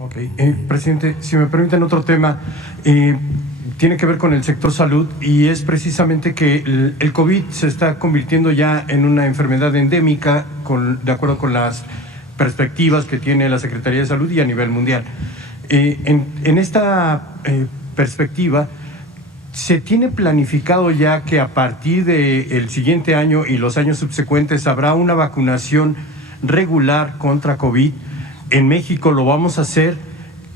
Ok, presidente, si me permiten otro tema, tiene que ver con el sector salud y es precisamente que el COVID se está convirtiendo ya en una enfermedad endémica de acuerdo con las perspectivas que tiene la Secretaría de Salud y a nivel mundial. En esta perspectiva, ¿se tiene planificado ya que a partir del siguiente año y los años subsecuentes habrá una vacunación regular contra COVID? En México lo vamos a hacer.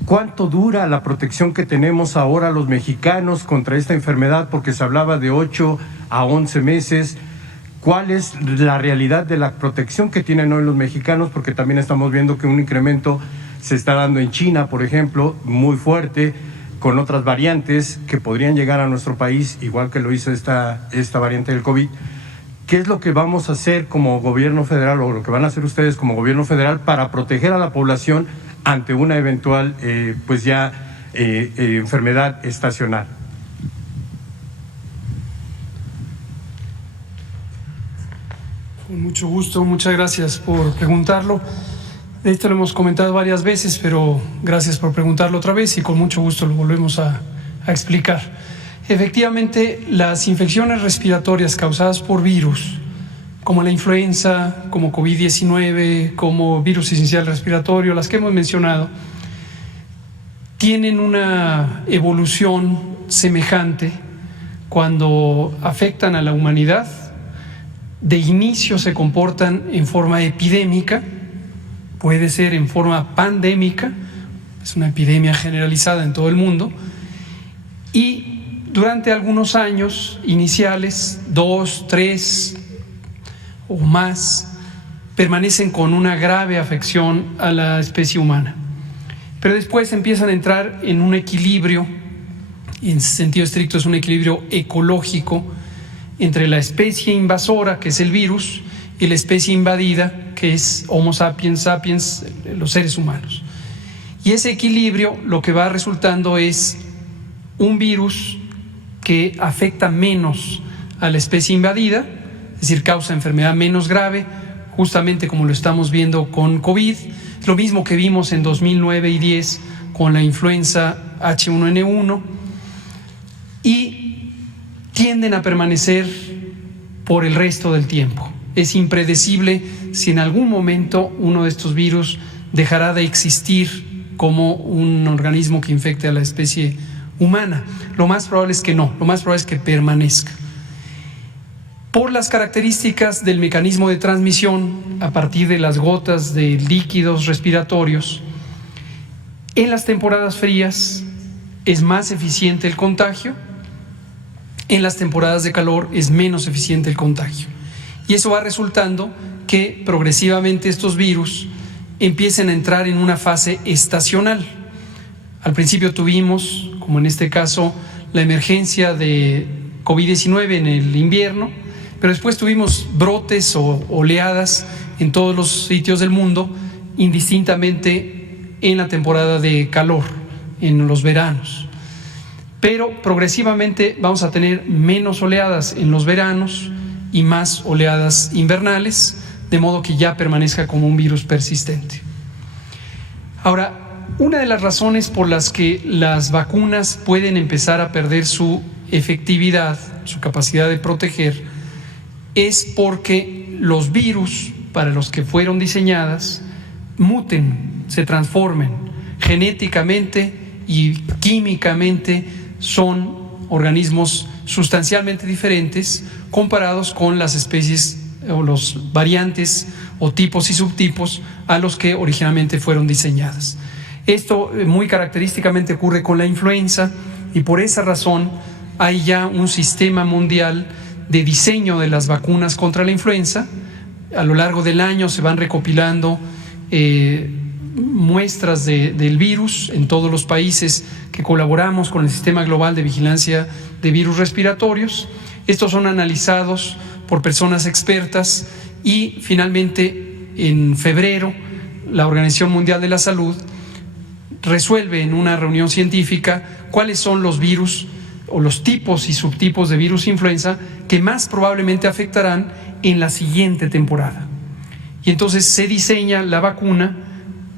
¿Cuánto dura la protección que tenemos ahora los mexicanos contra esta enfermedad? Porque se hablaba de 8 a 11 meses. ¿Cuál es la realidad de la protección que tienen hoy los mexicanos? Porque también estamos viendo que un incremento se está dando en China, por ejemplo, muy fuerte, con otras variantes que podrían llegar a nuestro país, igual que lo hizo esta variante del COVID. ¿Qué es lo que vamos a hacer como gobierno federal o lo que van a hacer ustedes como gobierno federal para proteger a la población ante una eventual enfermedad estacional? Con mucho gusto, muchas gracias por preguntarlo. De esto lo hemos comentado varias veces, pero gracias por preguntarlo otra vez y con mucho gusto lo volvemos a explicar. Efectivamente, las infecciones respiratorias causadas por virus, como la influenza, como COVID-19, como virus esencial respiratorio, las que hemos mencionado, tienen una evolución semejante cuando afectan a la humanidad. De inicio se comportan en forma epidémica, puede ser en forma pandémica, es una epidemia generalizada en todo el mundo, y durante algunos años iniciales, 2, 3 o más, permanecen con una grave afección a la especie humana. Pero después empiezan a entrar en un equilibrio, y en sentido estricto es un equilibrio ecológico, entre la especie invasora, que es el virus, y la especie invadida, que es Homo sapiens sapiens, los seres humanos. Y ese equilibrio lo que va resultando es un virus que afecta menos a la especie invadida, es decir, causa enfermedad menos grave, justamente como lo estamos viendo con COVID, lo mismo que vimos en 2009 y 10 con la influenza H1N1, y tienden a permanecer por el resto del tiempo. Es impredecible si en algún momento uno de estos virus dejará de existir como un organismo que infecte a la especie humana. Lo más probable es que no, lo más probable es que permanezca. Por las características del mecanismo de transmisión a partir de las gotas de líquidos respiratorios, en las temporadas frías es más eficiente el contagio, en las temporadas de calor es menos eficiente el contagio. Y eso va resultando que progresivamente estos virus empiecen a entrar en una fase estacional. Al principio tuvimos, como en este caso, la emergencia de COVID-19 en el invierno, pero después tuvimos brotes o oleadas en todos los sitios del mundo, indistintamente en la temporada de calor, en los veranos. Pero progresivamente vamos a tener menos oleadas en los veranos y más oleadas invernales, de modo que ya permanezca como un virus persistente. Ahora, una de las razones por las que las vacunas pueden empezar a perder su efectividad, su capacidad de proteger, es porque los virus para los que fueron diseñadas muten, se transformen genéticamente y químicamente, son organismos sustancialmente diferentes comparados con las especies o los variantes o tipos y subtipos a los que originalmente fueron diseñadas. Esto muy característicamente ocurre con la influenza y por esa razón hay ya un sistema mundial de diseño de las vacunas contra la influenza. A lo largo del año se van recopilando muestras del virus en todos los países que colaboramos con el Sistema Global de Vigilancia de Virus Respiratorios. Estos son analizados por personas expertas y finalmente en febrero la Organización Mundial de la Salud resuelve en una reunión científica cuáles son los virus o los tipos y subtipos de virus influenza que más probablemente afectarán en la siguiente temporada. Y entonces se diseña la vacuna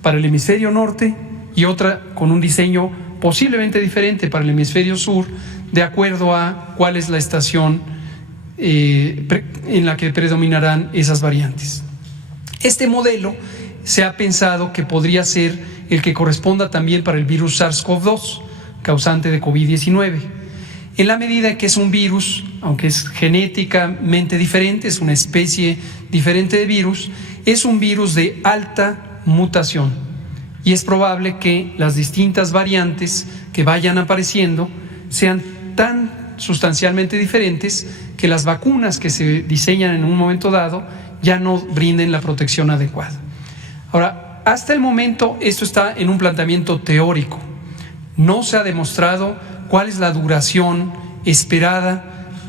para el hemisferio norte y otra con un diseño posiblemente diferente para el hemisferio sur, de acuerdo a cuál es la estación en la que predominarán esas variantes. Este modelo se ha pensado que podría ser el que corresponda también para el virus SARS-CoV-2, causante de COVID-19, en la medida que es un virus, aunque es genéticamente diferente, es una especie diferente de virus, es un virus de alta mutación y es probable que las distintas variantes que vayan apareciendo sean tan sustancialmente diferentes que las vacunas que se diseñan en un momento dado ya no brinden la protección adecuada. Ahora, hasta el momento esto está en un planteamiento teórico. No se ha demostrado cuál es la duración esperada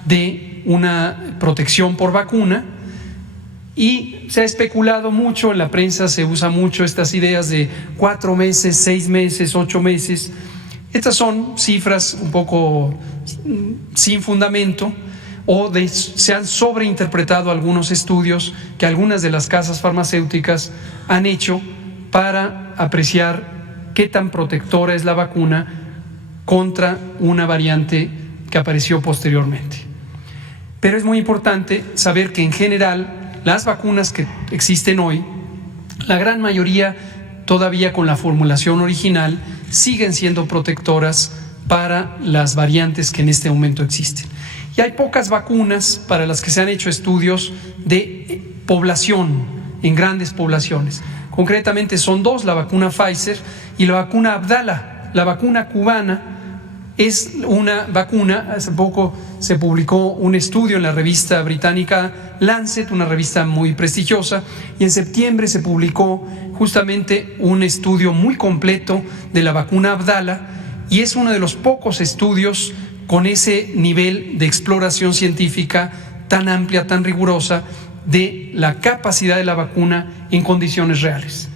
de una protección por vacuna y se ha especulado mucho, en la prensa se usa mucho estas ideas de 4 meses, 6 meses, 8 meses. Estas son cifras un poco sin fundamento se han sobreinterpretado algunos estudios que algunas de las casas farmacéuticas han hecho para apreciar qué tan protectora es la vacuna contra una variante que apareció posteriormente. Pero es muy importante saber que en general las vacunas que existen hoy, la gran mayoría todavía con la formulación original, siguen siendo protectoras para las variantes que en este momento existen. Y hay pocas vacunas para las que se han hecho estudios de población, en grandes poblaciones. Concretamente son 2, la vacuna Pfizer y la vacuna Abdala. La vacuna cubana es una vacuna, hace poco se publicó un estudio en la revista británica Lancet, una revista muy prestigiosa, y en septiembre se publicó justamente un estudio muy completo de la vacuna Abdala, y es uno de los pocos estudios con ese nivel de exploración científica tan amplia, tan rigurosa, de la capacidad de la vacuna en condiciones reales.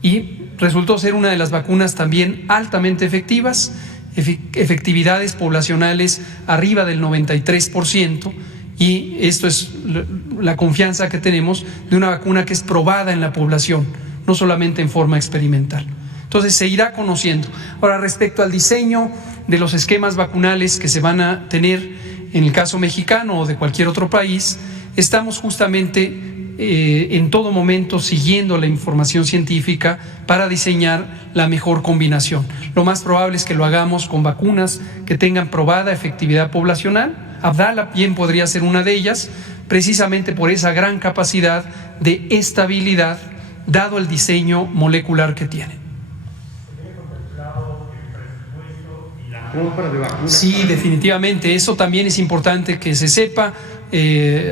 Y resultó ser una de las vacunas también altamente efectivas, efectividades poblacionales arriba del 93%, y esto es la confianza que tenemos de una vacuna que es probada en la población, no solamente en forma experimental. Entonces se irá conociendo. Ahora, respecto al diseño de los esquemas vacunales que se van a tener en el caso mexicano o de cualquier otro país, estamos justamente en todo momento siguiendo la información científica para diseñar la mejor combinación. Lo más probable es que lo hagamos con vacunas que tengan probada efectividad poblacional. Abdala bien podría ser una de ellas, precisamente por esa gran capacidad de estabilidad, dado el diseño molecular que tiene. Sí, definitivamente, eso también es importante que se sepa.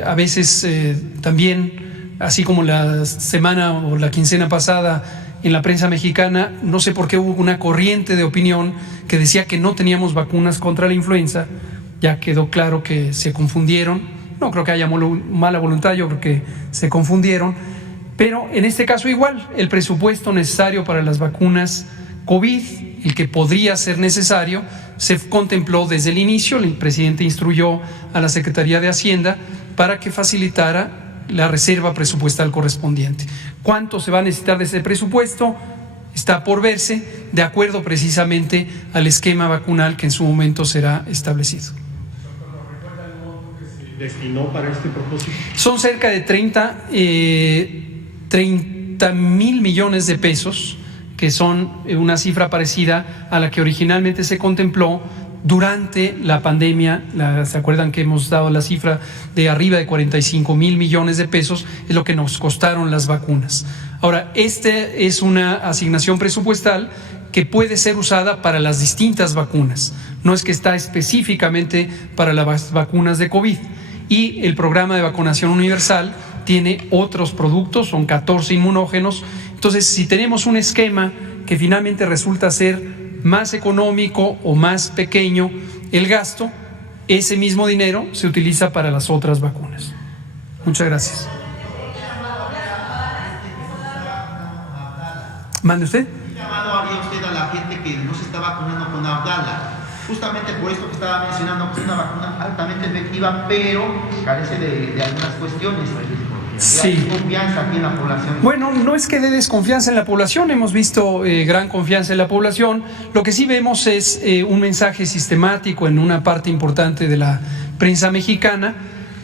A veces también, así como la semana o la quincena pasada en la prensa mexicana, no sé por qué hubo una corriente de opinión que decía que no teníamos vacunas contra la influenza. Ya quedó claro que se confundieron. No creo que haya mala voluntad, yo creo que se confundieron. Pero en este caso igual, el presupuesto necesario para las vacunas COVID, el que podría ser necesario, se contempló desde el inicio. El presidente instruyó a la Secretaría de Hacienda para que facilitara la reserva presupuestal correspondiente. ¿Cuánto se va a necesitar de ese presupuesto? Está por verse, de acuerdo precisamente al esquema vacunal que en su momento será establecido. ¿Recuerda el monto que se destinó para este propósito? Son cerca de 30,000 millones de pesos, que son una cifra parecida a la que originalmente se contempló durante la pandemia. ¿Se acuerdan que hemos dado la cifra de arriba de 45,000 millones de pesos? Es lo que nos costaron las vacunas. Ahora, este es una asignación presupuestal que puede ser usada para las distintas vacunas. No es que está específicamente para las vacunas de COVID. Y el programa de vacunación universal tiene otros productos, son 14 inmunógenos. Entonces, si tenemos un esquema que finalmente resulta ser más económico o más pequeño el gasto, ese mismo dinero se utiliza para las otras vacunas. Muchas gracias. ¿Mande usted? ¿Qué llamado haría usted a la gente que no se está vacunando con Abdala? Justamente por esto que estaba mencionando, que es una vacuna altamente efectiva, pero carece de algunas cuestiones. Sí. Hay confianza aquí en la población. Bueno, no es que dé desconfianza en la población, hemos visto gran confianza en la población. Lo que sí vemos es un mensaje sistemático en una parte importante de la prensa mexicana.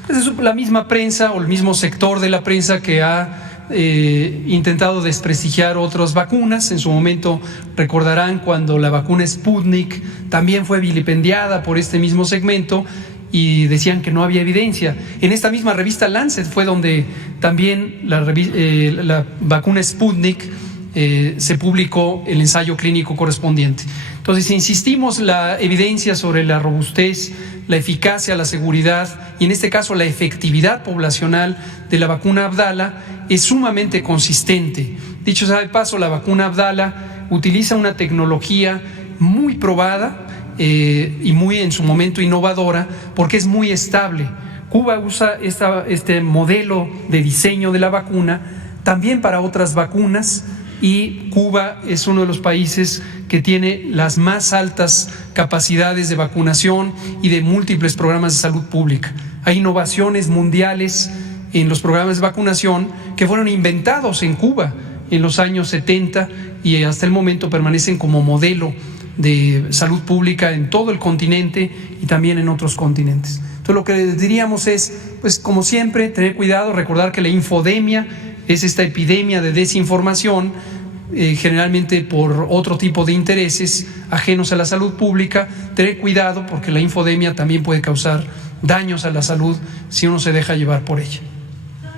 Pues es la misma prensa o el mismo sector de la prensa que ha intentado desprestigiar otras vacunas. En su momento recordarán cuando la vacuna Sputnik también fue vilipendiada por este mismo segmento y decían que no había evidencia. En esta misma revista Lancet fue donde también la vacuna Sputnik se publicó el ensayo clínico correspondiente. Entonces, insistimos, la evidencia sobre la robustez, la eficacia, la seguridad y en este caso la efectividad poblacional de la vacuna Abdala es sumamente consistente. Dicho sea de paso, la vacuna Abdala utiliza una tecnología muy probada y muy en su momento innovadora porque es muy estable. Cuba usa este modelo de diseño de la vacuna también para otras vacunas y Cuba es uno de los países que tiene las más altas capacidades de vacunación y de múltiples programas de salud pública. Hay innovaciones mundiales en los programas de vacunación que fueron inventados en Cuba en los años 70 y hasta el momento permanecen como modelo de salud pública en todo el continente y también en otros continentes. Entonces lo que les diríamos es, pues como siempre, tener cuidado, recordar que la infodemia es esta epidemia de desinformación, generalmente por otro tipo de intereses ajenos a la salud pública. Tener cuidado porque la infodemia también puede causar daños a la salud si uno se deja llevar por ella.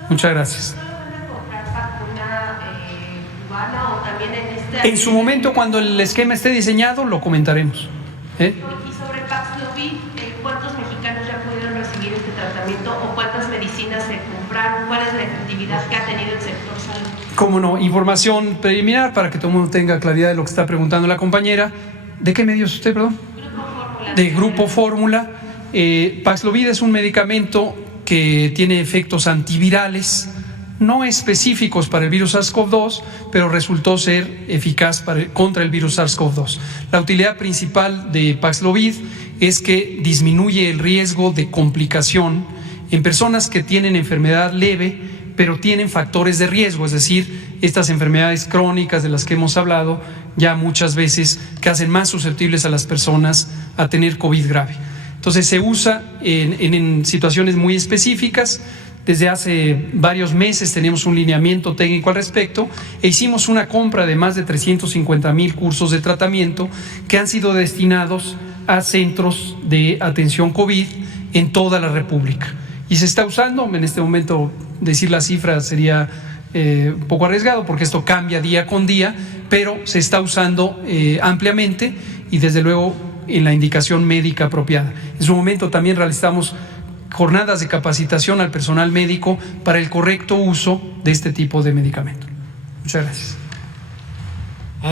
Muchas gracias. En su momento, cuando el esquema esté diseñado, lo comentaremos. Y sobre Paxlovid, ¿cuántos mexicanos ya pudieron recibir este tratamiento o cuántas medicinas se compraron? ¿Cuál es la efectividad que ha tenido el sector salud? Cómo no, información preliminar para que todo el mundo tenga claridad de lo que está preguntando la compañera. ¿De qué medio es usted, perdón? Grupo Fórmula. De Grupo Fórmula. Paxlovid es un medicamento que tiene efectos antivirales no específicos para el virus SARS-CoV-2, pero resultó ser eficaz contra el virus SARS-CoV-2. La utilidad principal de Paxlovid es que disminuye el riesgo de complicación en personas que tienen enfermedad leve, pero tienen factores de riesgo, es decir, estas enfermedades crónicas de las que hemos hablado ya muchas veces, que hacen más susceptibles a las personas a tener COVID grave. Entonces se usa en situaciones muy específicas. Desde hace varios meses tenemos un lineamiento técnico al respecto e hicimos una compra de más de 350,000 cursos de tratamiento que han sido destinados a centros de atención COVID en toda la República. Y se está usando, en este momento decir la cifra sería un poco arriesgado porque esto cambia día con día, pero se está usando ampliamente y desde luego en la indicación médica apropiada. En su momento también realizamos jornadas de capacitación al personal médico para el correcto uso de este tipo de medicamento. Muchas gracias.